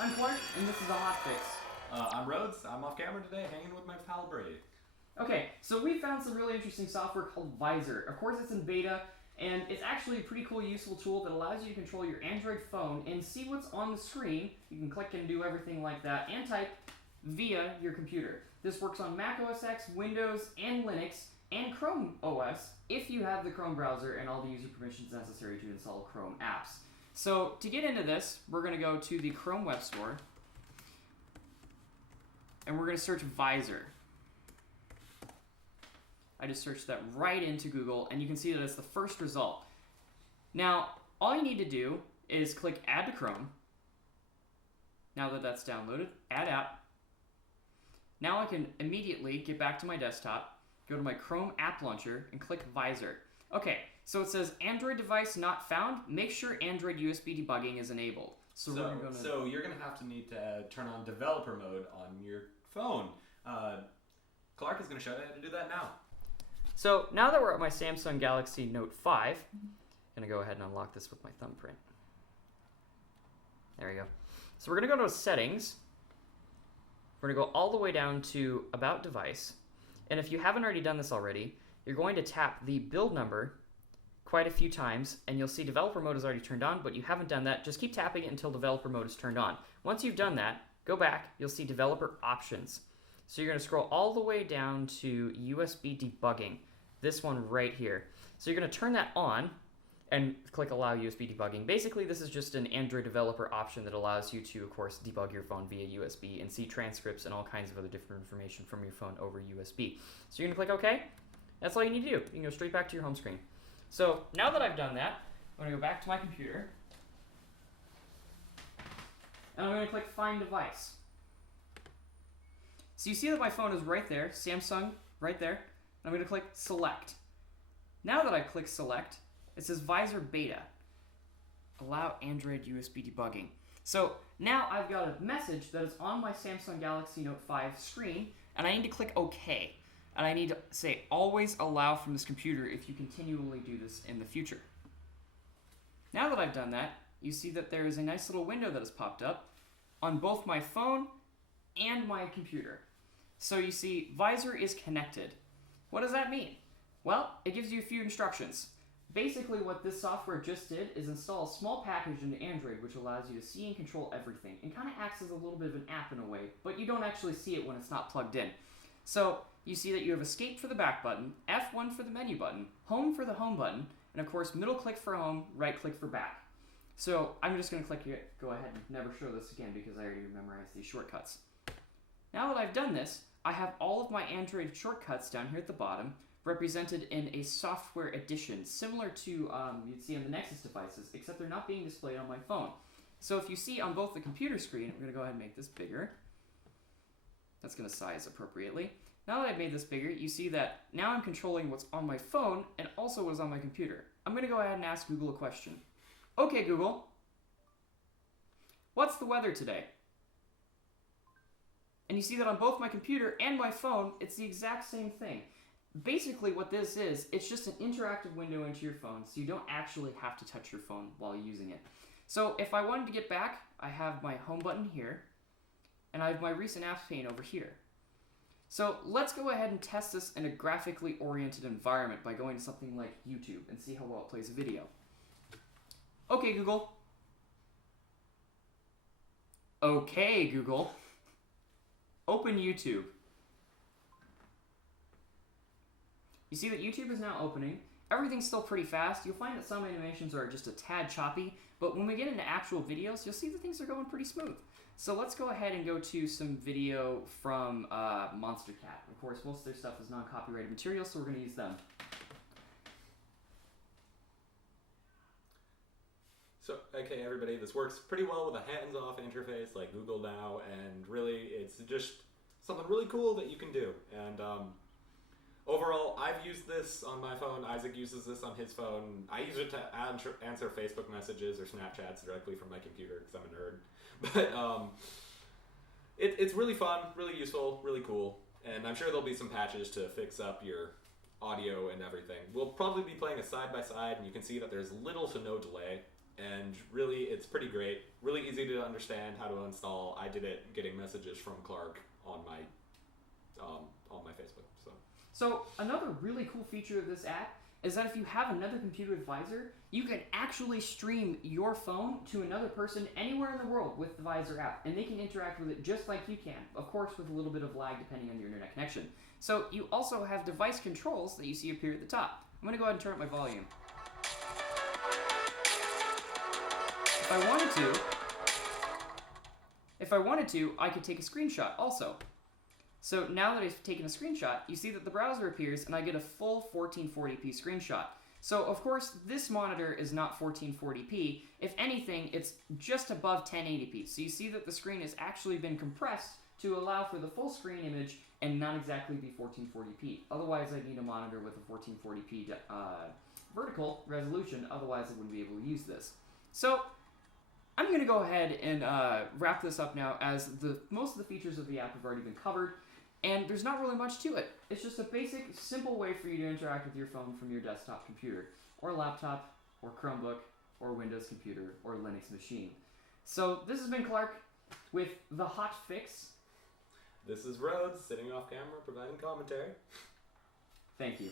I'm Clark, and this is a hot fix. I'm Rhodes. I'm off camera today, hanging with my pal Brady. Okay, so we found some really interesting software called Visor. Of course, it's in beta, and it's actually a pretty cool, useful tool that allows you to control your Android phone and see what's on the screen. You can click and do everything like that, and type via your computer. This works on Mac OS X, Windows, and Linux, and Chrome OS if you have the Chrome browser and all the user permissions necessary to install Chrome apps. So to get into this, we're going to go to the Chrome Web Store, and we're going to search Visor. I just searched that right into Google, and you can see that it's the first result. Now, all you need to do is click Add to Chrome. Now that that's downloaded, Add App. Now I can immediately get back to my desktop, go to my Chrome App Launcher, and click Visor. Okay, so it says Android device not found. Make sure Android USB debugging is enabled. So you're going to have to need to turn on developer mode on your phone. Clark is going to show you how to do that now. So now that we're at my Samsung Galaxy Note 5, I'm going to go ahead and unlock this with my thumbprint. There we go. So we're going to go to Settings. We're going to go all the way down to About Device. And if you haven't already done this already, you're going to tap the build number quite a few times, and you'll see developer mode is already turned on, but you haven't done that. Just keep tapping it until developer mode is turned on. Once you've done that, go back, you'll see developer options. So you're going to scroll all the way down to USB debugging, this one right here. So you're going to turn that on and click allow USB debugging. Basically, this is just an Android developer option that allows you to, of course, debug your phone via USB and see transcripts and all kinds of other different information from your phone over USB. So you're going to click OK. That's all you need to do. You can go straight back to your home screen. So now that I've done that, I'm going to go back to my computer, and I'm going to click Find Device. So you see that my phone is right there, Samsung, right there. And I'm going to click Select. Now that I click Select, it says Visor Beta. Allow Android USB debugging. So now I've got a message that is on my Samsung Galaxy Note 5 screen, and I need to click OK. And I need to say always allow from this computer if you continually do this in the future. Now that I've done that, you see that there is a nice little window that has popped up on both my phone and my computer. So you see Visor is connected. What does that mean? Well, it gives you a few instructions. Basically what this software just did is install a small package into Android which allows you to see and control everything and kind of acts as a little bit of an app in a way, but you don't actually see it when it's not plugged in. So you see that you have Escape for the back button, F1 for the menu button, Home for the home button, and of course middle click for home, right click for back. So I'm just going to click here, go ahead and never show this again because I already memorized these shortcuts. Now that I've done this, I have all of my Android shortcuts down here at the bottom represented in a software edition, similar to you'd see on the Nexus devices, except they're not being displayed on my phone. So if you see on both the computer screen, I'm going to go ahead and make this bigger. That's going to size appropriately. Now that I've made this bigger, you see that now I'm controlling what's on my phone and also what's on my computer. I'm going to go ahead and ask Google a question. Okay, Google, what's the weather today? And you see that on both my computer and my phone, it's the exact same thing. Basically what this is, it's just an interactive window into your phone, so you don't actually have to touch your phone while using it. So if I wanted to get back, I have my home button here, and I have my recent apps pane over here. So let's go ahead and test this in a graphically oriented environment by going to something like YouTube and see how well it plays a video. Okay, Google. Okay, Google. Open YouTube. You see that YouTube is now opening. Everything's still pretty fast. You'll find that some animations are just a tad choppy, but when we get into actual videos, you'll see that things are going pretty smooth. So let's go ahead and go to some video from Monster Cat. Of course, most of their stuff is non-copyrighted material, so we're going to use them. So, okay, everybody, this works pretty well with a hands-off interface like Google Now, and really, it's just something really cool that you can do. And overall, I've used this on my phone. Isaac uses this on his phone. I use it to answer Facebook messages or Snapchats directly from my computer because I'm a nerd. But it's really fun, really useful, really cool. And I'm sure there'll be some patches to fix up your audio and everything. We'll probably be playing a side-by-side, and you can see that there's little to no delay and really it's pretty great. Really easy to understand how to install. I did it getting messages from Clark on my Facebook. So another really cool feature of this app is that if you have another computer with Visor, you can actually stream your phone to another person anywhere in the world with the Visor app, and they can interact with it just like you can, of course with a little bit of lag depending on your internet connection. So you also have device controls that you see appear at the top. I'm going to go ahead and turn up my volume. If I wanted to, I could take a screenshot also. So now that I've taken a screenshot, you see that the browser appears and I get a full 1440p screenshot. So of course, this monitor is not 1440p. If anything, it's just above 1080p. So you see that the screen has actually been compressed to allow for the full screen image and not exactly be 1440p. Otherwise, I'd need a monitor with a 1440p vertical resolution. Otherwise, I wouldn't be able to use this. So I'm going to go ahead and wrap this up now, as most of the features of the app have already been covered. And there's not really much to it. It's just a basic, simple way for you to interact with your phone from your desktop computer, or laptop, or Chromebook, or Windows computer, or Linux machine. So this has been Clark with The Hot Fix. This is Rhodes, sitting off camera, providing commentary. Thank you.